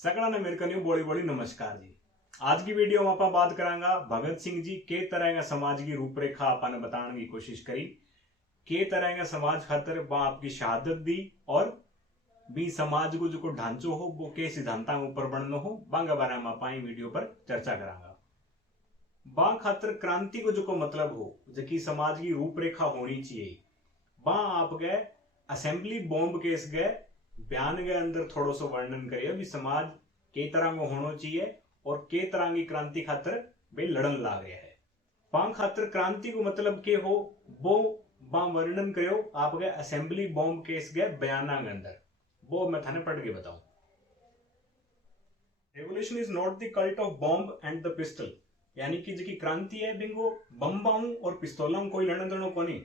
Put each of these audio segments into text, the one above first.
सकड़ा ने मेरे कन्यू बोली बोली नमस्कार जी। आज की वीडियो में आप बात करांगा भगत सिंह जी के तरह का समाज की रूपरेखा आपने बताने की कोशिश करी। के तरह का समाज खातर वहां आपकी शहादत दी और भी समाज को जो ढांचो हो वो के सिद्धांत ऊपर बनना हो बांगा बारे में आप वीडियो पर चर्चा करांगा। बा खातर क्रांति को जो मतलब हो जो समाज की रूपरेखा होनी चाहिए बा आप गए असेंबली बॉम्ब केस गए बयान के अंदर थोड़ा सा वर्णन करिए भी समाज के तरह में होना चाहिए और के तरह की क्रांति खातर भाई लड़न ला गया है। बा खातर क्रांति को मतलब के हो वो बा वर्णन करो आप गए असेंबली बॉम्ब केस गए बयाना के अंदर वो मैं थाने पढ़ के बताऊं। Revolution is not the cult of bomb and the pistol, यानी कि जो क्रांति है बिंगो बम्बाऊ और पिस्तौलों कोई लड़न दड़ो को नहीं।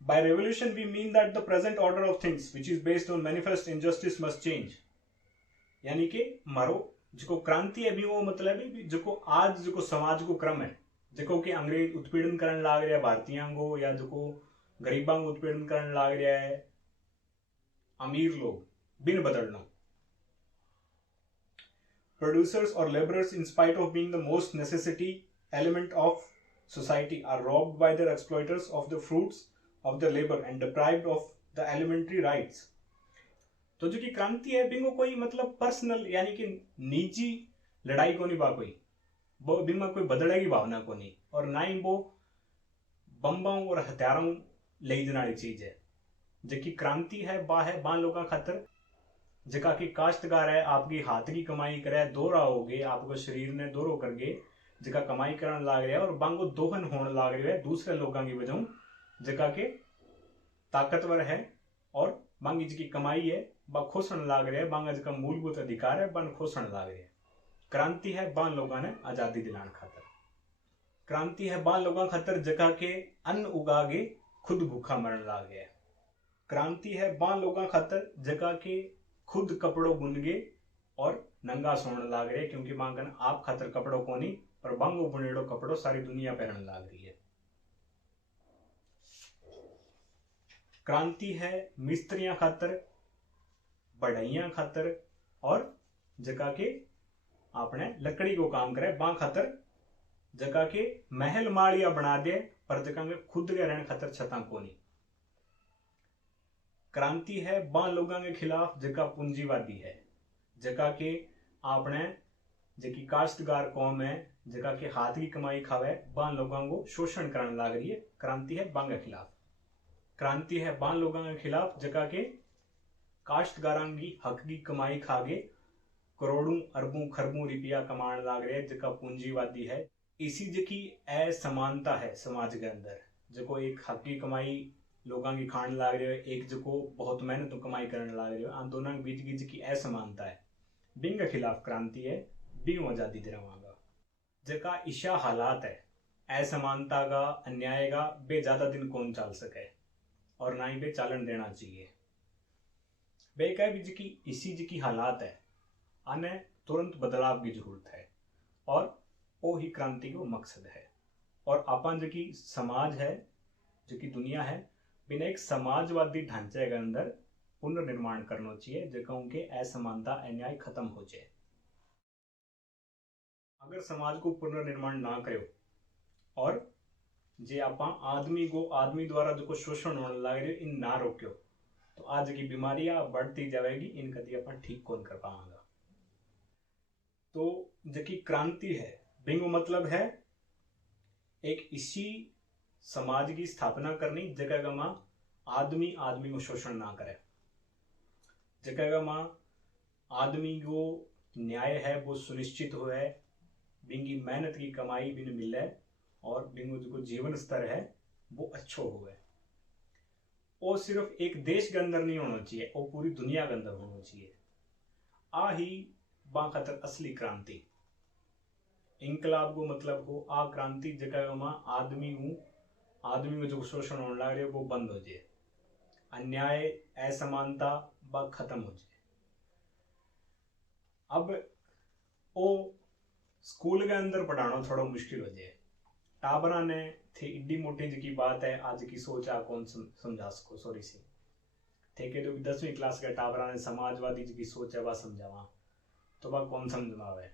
By revolution we mean that the present order of things which is based on manifest injustice must change, यानी कि मारो जो क्रांति है भी वो मतलब है जो आज जो समाज को क्रम है जो कि अंग्रेज उत्पीड़न करने लाग रहा है भारतीयों को या जो गरीबों को उत्पीड़न करने लाग रहा है अमीर लोग बिन बदलना। Producers or laborers in spite of being the most necessity element of society are robbed by their exploiters of the fruits of their labor and deprived of the elementary rights। तो जो कि क्रांति है बिंगो कोई मतलब personal यानी कि निजी लड़ाई को नहीं बा कोई वो बिंग में कोई बदले की भावना को नहीं और ना ही वो बम्बाओं और हथियारों ले जाने वाली चीज है। जो कि क्रांति है बा लोगों खातर जका की काश्तकार है आपकी हाथ की कमाई करे दोहरा हो गए आपको शरीर ने दोहरो करके जका कमाई करने लाग रहा है और बांगो दोहन होने लाग रहा है दूसरे लोगों की वजह जका के ताकतवर है और बांगी जी की कमाई है बा खोसण लाग रहे बांगा जी का मूलभूत अधिकार है बन खोसण लाग रहे। क्रांति है बान लोगों ने आजादी दिलाने खातर। क्रांति है बान लोगों खातर जका के अन्न उगागे खुद भूखा मरण लाग गया। क्रांति है बान लोगों खातर जका के खुद कपड़ों बुनगे और नंगा सोने लाग रहे क्योंकि मांगन आप खातर कपड़ों को नहीं पर बांगो बुनेड़ो कपड़ों सारी दुनिया पहनने लाग रही है। क्रांति है मिस्त्रियां खातर बढ़ाइया खातर और जका के आपने लकड़ी को काम करे बा खातर जका के महल माड़िया बना दे पर जका के खुद के रहने खातर छता को नहीं। क्रांति है बा लोगों के खिलाफ जका पूंजीवादी है जका के आपने जकी काश्तकार कौम है जका के हाथ की कमाई खावे बा लोगों को शोषण करने लाग रही है। क्रांति है बा के खिलाफ। क्रांति है बान लोगों के खिलाफ जका के काश्तकारां की हक की कमाई खागे करोड़ों अरबों खरबों रुपया कमाने लाग रहे जका पूंजीवादी है। इसी जकी असमानता है समाज के अंदर जो एक हक की कमाई लोगों की खाने लाग रहे हो एक जो बहुत मेहनत तो कमाई करने लाग रहे हो आन दोनों के बीच की जकी असमानता है बिंग के खिलाफ क्रांति है बिंग आजादी दिलावांगा। जका ईशा हालात है असमानता का अन्याय का बे ज्यादा दिन कौन चल सके और ना ही बे चालन देना चाहिए। बे कह भी जी इसी जी की हालात है आने तुरंत बदलाव की जरूरत है और वो ही क्रांति का मकसद है। और अपन जो की समाज है जो की दुनिया है बिना एक समाजवादी ढांचे के अंदर पुनर्निर्माण करना चाहिए जो उनके असमानता अन्याय खत्म हो जाए। अगर समाज को पुनर्निर्माण ना करो और जे आप आदमी द्वारा जो शोषण होने लग रहे इन ना रोक्यो तो आज की बीमारियां बढ़ती जाएगी इन कदी अपन ठीक कौन कर पाएंगा। तो जकी क्रांति है बिंगो मतलब है एक इसी समाज की स्थापना करनी जगह मां आदमी को शोषण ना करे जगह मां आदमी को न्याय है वो सुनिश्चित हो है बिंगी मेहनत की कमाई भी मिले और बिंगो जो जीवन स्तर है वो अच्छो हुए। वो सिर्फ एक देश के अंदर नहीं होना चाहिए वो पूरी दुनिया के अंदर होना चाहिए। आ ही बा खातर असली क्रांति इंकलाब को मतलब हो आ क्रांति जगह में आदमी को जो शोषण होने लग रहे वो बंद हो जाए अन्याय असमानता ब खत्म हो जाए। अब वो स्कूल के अंदर पढ़ाना थोड़ा मुश्किल हो जाए टाबरा ने थे इड्डी मोटी जी की बात है आज की सोच आ कौन समझा सको सॉरी सी थे के 10वीं क्लास के टाबरा ने समाजवादी जी की सोच है वह समझावा तो वह कौन समझ में आवे।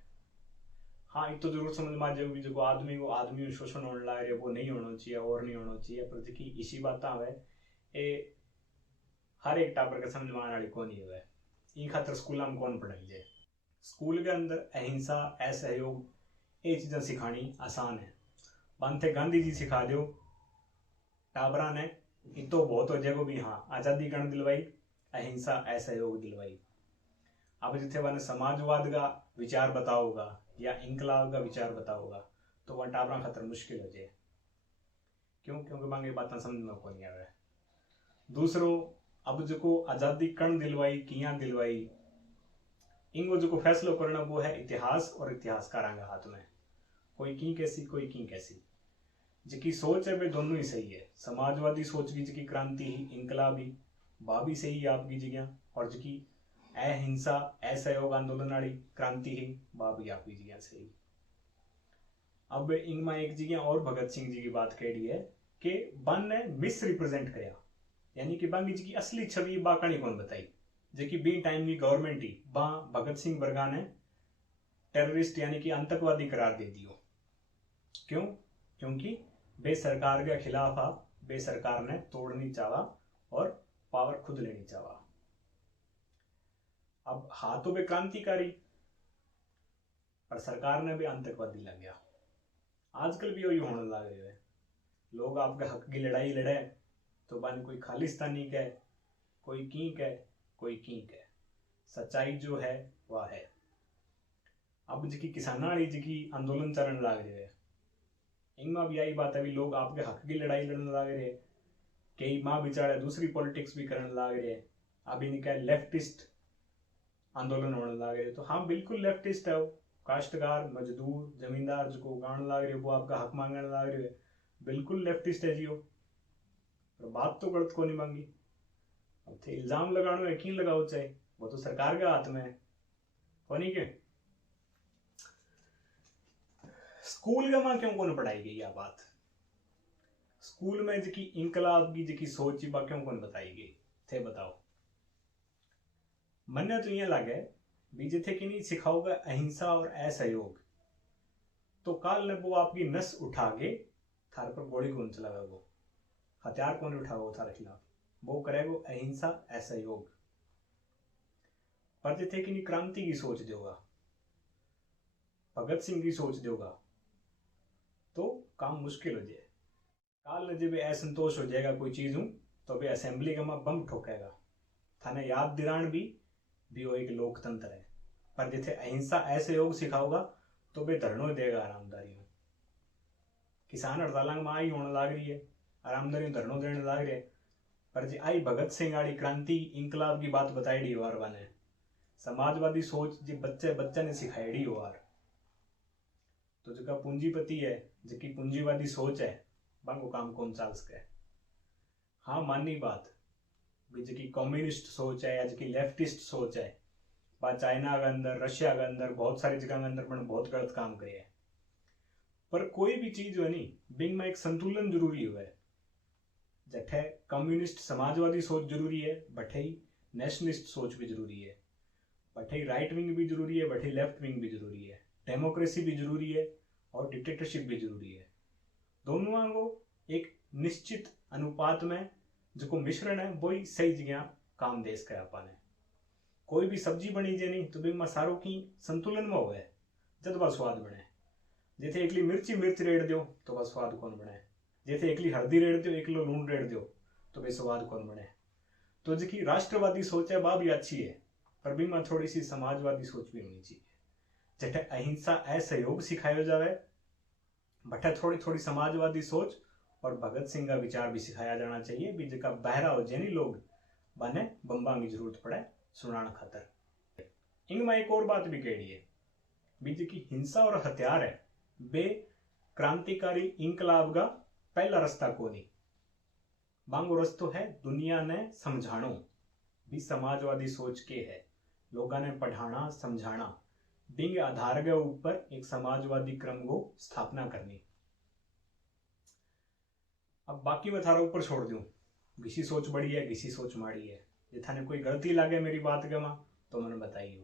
हाँ एक तो जरूर समझ में आ जाएगी जो आदमी शोषण होने लग रहा है वो नहीं होना चाहिए और नहीं होना चाहिए, पर जी इसी बात आवे ए हर एक टाबर के समझ में आने वाली कौन ही है। इन खातर स्कूल में कौन पढ़ाई जाए। स्कूल के अंदर अहिंसा असहयोग ये चीज़ें सिखानी आसान है। बनते गांधी जी सिखा दो टाबरा ने तो बहुत हो जाएगा भी हाँ आज़ादी कण दिलवाई अहिंसा असहयोग दिलवाई। अब जिथे वन समाजवाद का विचार बताओगा या इंकलाब का विचार बताओगा तो वह टाबरा खातर मुश्किल हो जाए। क्यों? क्योंकि मांगे बातें समझ में को नहीं आवे। दूसरो अब जो आज़ादी कण दिलवाई किया दिलवाई इनको जो फैसलो करना वो है इतिहास और इतिहासकारों के हाथ में। कोई की कैसी कोई की कैसी जिकी सोच है वे दोनों ही सही है। समाजवादी सोच की जिकी क्रांति ही इंकलाबी बा भी सही है आपकी जगह, और जिकी अहिंसा असहयोग आंदोलन वाली क्रांति ही बा भी आपकी जगह सही। अब इनमें एक जगह और भगत सिंह जी की बात कही है कि बन ने मिस रिप्रेजेंट किया, यानी कि बांगी जी की असली छवि बा कहानी कौन बताई जेकी बी टाइम की गवर्नमेंट ही बा भगत सिंह बरगा ने टेररिस्ट यानी कि आतंकवादी करार दे दियो। क्यों? क्योंकि बे सरकार के खिलाफ आ, बे सरकार ने तोड़नी चाहा और पावर खुद लेनी चाहा। अब हा तो बे क्रांतिकारी पर सरकार ने भी आतंकवादी लग गया। आजकल भी वही होने लग रहे है। लोग आपके हक की लड़ाई लड़े तो बन कोई खालिस्तानी कह कोई की कह कोई की कह, सच्चाई जो है वह है। अब जी किसाना वाली जी आंदोलन चलन लग रहे है इनमें भी यही बात है भी लोग आपके हक की लड़ाई लड़ने लग रहे हैं। कई माँ बेचारे दूसरी पॉलिटिक्स भी करने लग रहे हैं। अब इनका लेफ्टिस्ट आंदोलन होने लग रहे। तो हाँ बिल्कुल लेफ्टिस्ट है वो, काश्तकार मजदूर जमींदार जो उगाने लग रहे वो आपका हक मांगने लग रहे है, बिल्कुल लेफ्टिस्ट है जी वो। पर बात तो गलत को नहीं मांगी। अब थे इल्जाम लगाना यकीन लगाओ चाहे वो तो सरकार के हाथ में है नहीं के। स्कूल का मां क्यों कौन पढ़ाई गई यह बात। स्कूल में जी इंकलाब की जी सोच बा क्यों कौन बताई गई थे बताओ। मन्ने तो ये लगे भी जिथे कि नहीं सिखाओगे अहिंसा और असहयोग तो काल ने वो आपकी नस उठा के थार पर गोली कौन चलावे, वो हथियार कौन उठाओ थारे खिलाफ, वो करेगो अहिंसा असहयोग। पर जिथे कि नहीं क्रांति की सोच देगा भगत सिंह की सोच देगा तो काम मुश्किल हो जाए। काल ने जब असंतोष हो जाएगा कोई चीज हूं तो भी असेंबली का बम ठोकेगा। थाने याद दिलान भी वो एक लोकतंत्र है। पर जिथे अहिंसा असहयोग सिखाओगा तो बे धरनो देगा आरामदारी में। किसान हड़ताल में आई होने लग रही है, आरामदारी में धरनो देने लग रहे। पर जी आई भगत सिंह वाली क्रांति इंकलाब की बात बताई वार बने समाजवादी सोच जी बच्चे ने सिखाई वार। तो जो पूंजीपति है जिसकी पूंजीवादी सोच है बांगो काम कौन चाल सके। हाँ माननी बात भी जी कम्युनिस्ट सोच है या जी लेफ्टिस्ट सोच है बा चाइना के अंदर रशिया के अंदर बहुत सारी जगह के अंदर बहुत गलत काम करे है। पर कोई भी चीज हो नहीं बिंग में एक संतुलन जरूरी हुआ है। जठे कम्युनिस्ट समाजवादी सोच जरूरी है बठे ही नेशनलिस्ट सोच भी जरूरी है, बठे ही राइट विंग भी जरूरी है बठे लेफ्ट विंग भी जरूरी है, डेमोक्रेसी भी जरूरी है और डिक्टेटरशिप भी जरूरी है। दोनों को एक निश्चित अनुपात में जो मिश्रण है वही सही जगह काम देश का अपन है। कोई भी सब्जी बनी जे नहीं तो बिंग में सारों की संतुलन में हुआ जब वह स्वाद बने। जिथे एकली मिर्च रेड़ दो तो वह स्वाद कौन बने, जिथे एकली हल्दी रेड़ दो 1 किलो लूण रेड़ दो तो वे स्वाद कौन बने। तो जी राष्ट्रवादी सोच है वह भी अच्छी है पर बिंग में थोड़ी सी समाजवादी सोच भी होनी चाहिए। जठे अहिंसा असहयोग सिखाया जावे बठे थोड़ी थोड़ी समाजवादी सोच और भगत सिंह का विचार भी सिखाया जाना चाहिए भी जका बहरा हो जे नहीं लोग बने बम्बा की जरूरत पड़े सुनाने खातर। इनमें एक और बात भी कही है भी जी हिंसा और हथियार है बे क्रांतिकारी इंकलाब का पहला रास्ता को नहीं। बांगो रस्तो है दुनिया ने समझाणो भी समाजवादी सोच के है, लोगों ने पढ़ाना समझाना बिंग आधार के ऊपर एक समाजवादी क्रम को स्थापना करनी। अब बाकी मैं थारा ऊपर छोड़ दूं, किसी सोच बड़ी है किसी सोच माड़ी है, जे थाने कोई गलती लागे मेरी बात के मां तो मैंने बताइयो।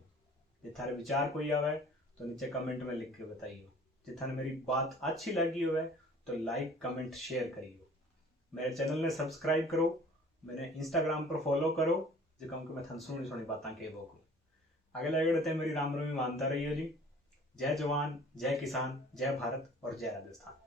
जे थारे विचार कोई आवे तो नीचे कमेंट में लिख के बताइयो। जे थाने मेरी बात अच्छी लगी हुए तो लाइक कमेंट शेयर करियो। मेरे चैनल ने सब्सक्राइब करो, मैंने इंस्टाग्राम पर फॉलो करो, जो कि मैं थाने सोनी सोनी बातें कह बोकूँ। अगले अगले ते मेरी राम रमी मानता रहियो जी। जय जवान, जय किसान, जय भारत और जय राजस्थान।